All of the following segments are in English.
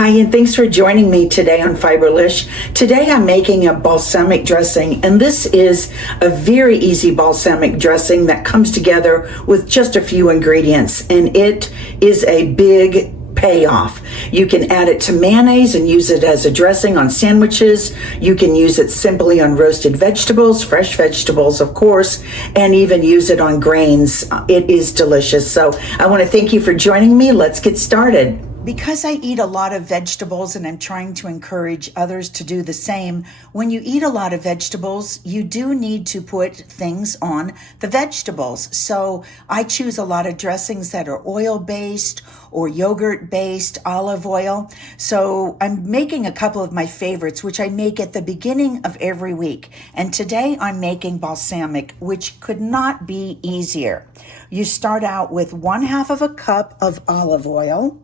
Hi, and thanks for joining me today on Fiberlish. Today I'm making a balsamic dressing, and this is a very easy balsamic dressing that comes together with just a few ingredients, and it is a big payoff. You can add it to mayonnaise and use it as a dressing on sandwiches. You can use it simply on roasted vegetables, fresh vegetables, of course, and even use it on grains. It is delicious. So I want to thank you for joining me. Let's get started. Because I eat a lot of vegetables and I'm trying to encourage others to do the same, when you eat a lot of vegetables, you do need to put things on the vegetables. So I choose a lot of dressings that are oil-based or yogurt-based, olive oil. So I'm making a couple of my favorites, which I make at the beginning of every week. And today I'm making balsamic, which could not be easier. You start out with 1/2 of a cup of olive oil.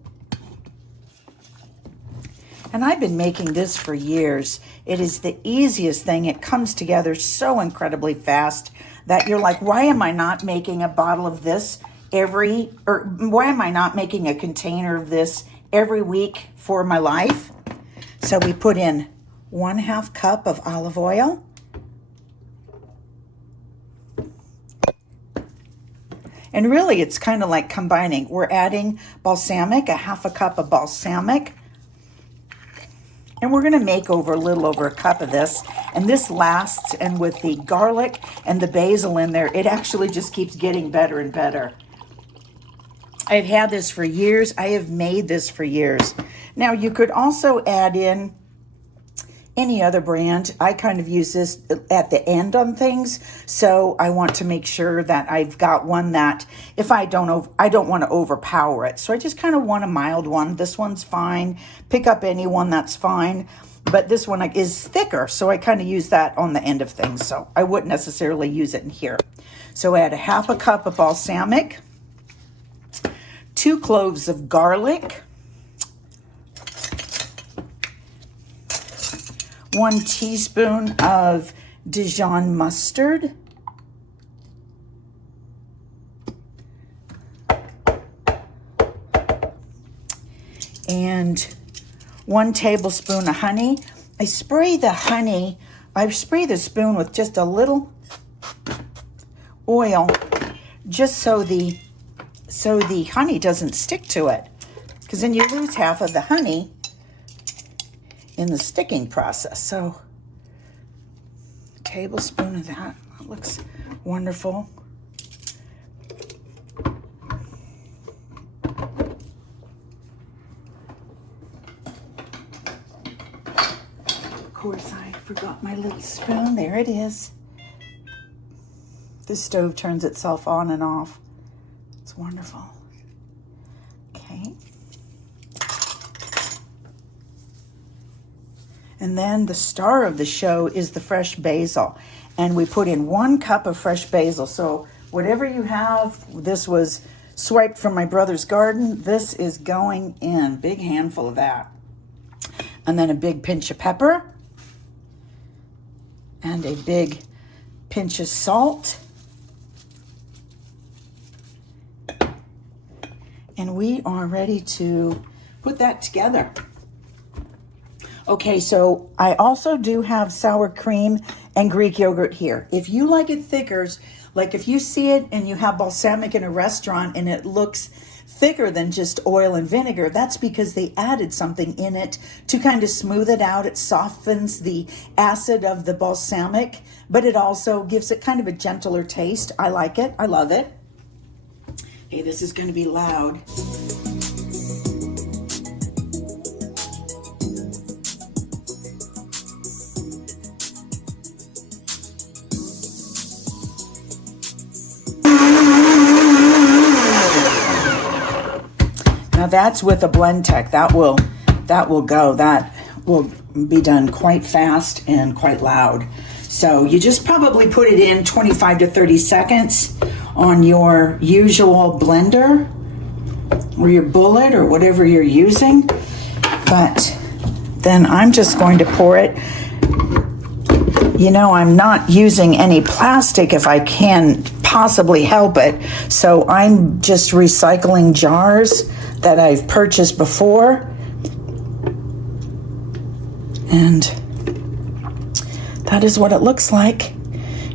And I've been making this for years. It is the easiest thing. It comes together so incredibly fast that you're like, why am I not making a bottle of this why am I not making a container of this every week for my life? So we put in 1/2 cup of olive oil. And really it's kind of like combining. We're adding balsamic, 1/2 cup of balsamic. And we're going to make a little over a cup of this. And this lasts, and with the garlic and the basil in there, it actually just keeps getting better and better. I've had this for years. I have made this for years. Now, you could also add in any other brand. I kind of use this at the end on things, so I want to make sure that I've got one that if I don't want to overpower it. So I just kind of want a mild one. This one's fine. Pick up any one, that's fine. But this one is thicker, so I kind of use that on the end of things. So I wouldn't necessarily use it in here. So add 1/2 cup of balsamic, 2 cloves of garlic, 1 teaspoon of Dijon mustard, and 1 tablespoon of honey. I spray the spoon with just a little oil, just so the honey doesn't stick to it, because then you lose half of the honey in the sticking process. So a tablespoon of that. That looks wonderful. Of course, I forgot my little spoon. There it is. The stove turns itself on and off. It's wonderful. Okay. And then the star of the show is the fresh basil. And we put in 1 cup of fresh basil. So whatever you have, this was swiped from my brother's garden. This is going in. Big handful of that. And then a big pinch of pepper. And a big pinch of salt. And we are ready to put that together. Okay, so I also do have sour cream and Greek yogurt here. If you like it thicker, like if you see it and you have balsamic in a restaurant and it looks thicker than just oil and vinegar, that's because they added something in it to kind of smooth it out. It softens the acid of the balsamic, but it also gives it kind of a gentler taste. I like it. I love it. Okay, this is going to be loud. Now that's with a blend tech. That will be done quite fast and quite loud. So you just probably put it in 25 to 30 seconds on your usual blender or your bullet or whatever you're using. But then I'm just going to pour it. You know, I'm not using any plastic if I can possibly help it. So I'm just recycling jars that I've purchased before. And that is what it looks like.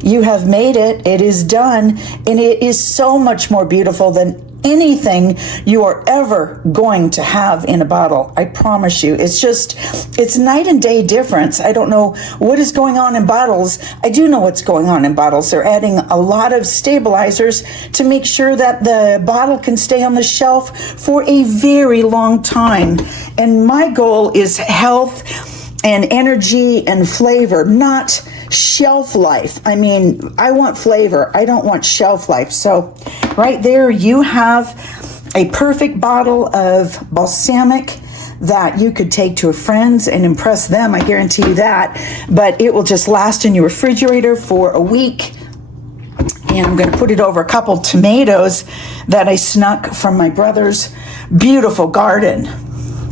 You have made it. It is done. And it is so much more beautiful than anything you are ever going to have in a bottle. I promise you. It's night and day difference. I don't know what is going on in bottles. I do know what's going on in bottles. They're adding a lot of stabilizers to make sure that the bottle can stay on the shelf for a very long time. And my goal is health and energy and flavor, not shelf life. I mean, I want flavor. I don't want shelf life. So right there you have a perfect bottle of balsamic that you could take to a friend's and impress them. I guarantee you that. But it will just last in your refrigerator for a week. And I'm going to put it over a couple tomatoes that I snuck from my brother's beautiful garden.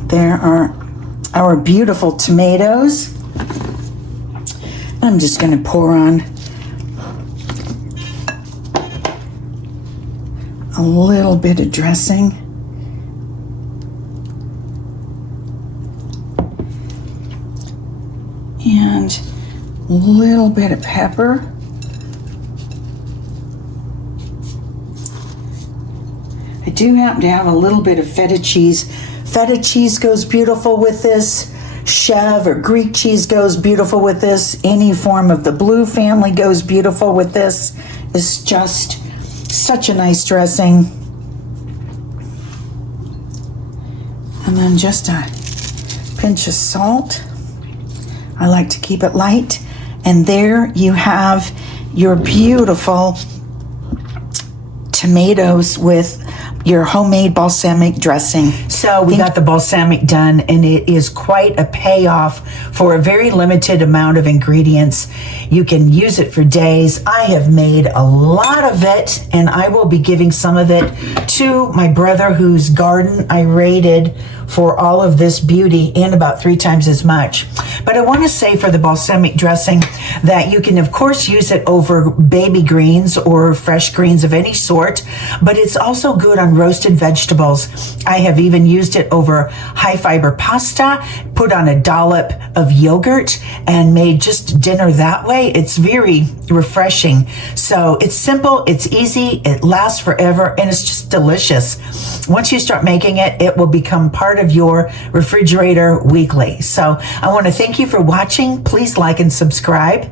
There are our beautiful tomatoes. I'm just going to pour on a little bit of dressing. And a little bit of pepper. I do happen to have a little bit of feta cheese. Feta cheese goes beautiful with this. Chev or Greek cheese goes beautiful with this. Any form of the blue family goes beautiful with this. It's just such a nice dressing. And then just a pinch of salt. I like to keep it light. And there you have your beautiful tomatoes with your homemade balsamic dressing. So we got the balsamic done, and it is quite a payoff for a very limited amount of ingredients. You can use it for days. I have made a lot of it, and I will be giving some of it to my brother whose garden I raided for all of this beauty and about 3 times as much. But I want to say for the balsamic dressing that you can of course use it over baby greens or fresh greens of any sort, but it's also good on roasted vegetables. I have even used it over high fiber pasta, put on a dollop of yogurt and made just dinner that way. It's very refreshing. So it's simple, it's easy, it lasts forever, and it's just delicious. Once you start making it, it will become part of your refrigerator weekly. So I want to thank you for watching. Please like and subscribe.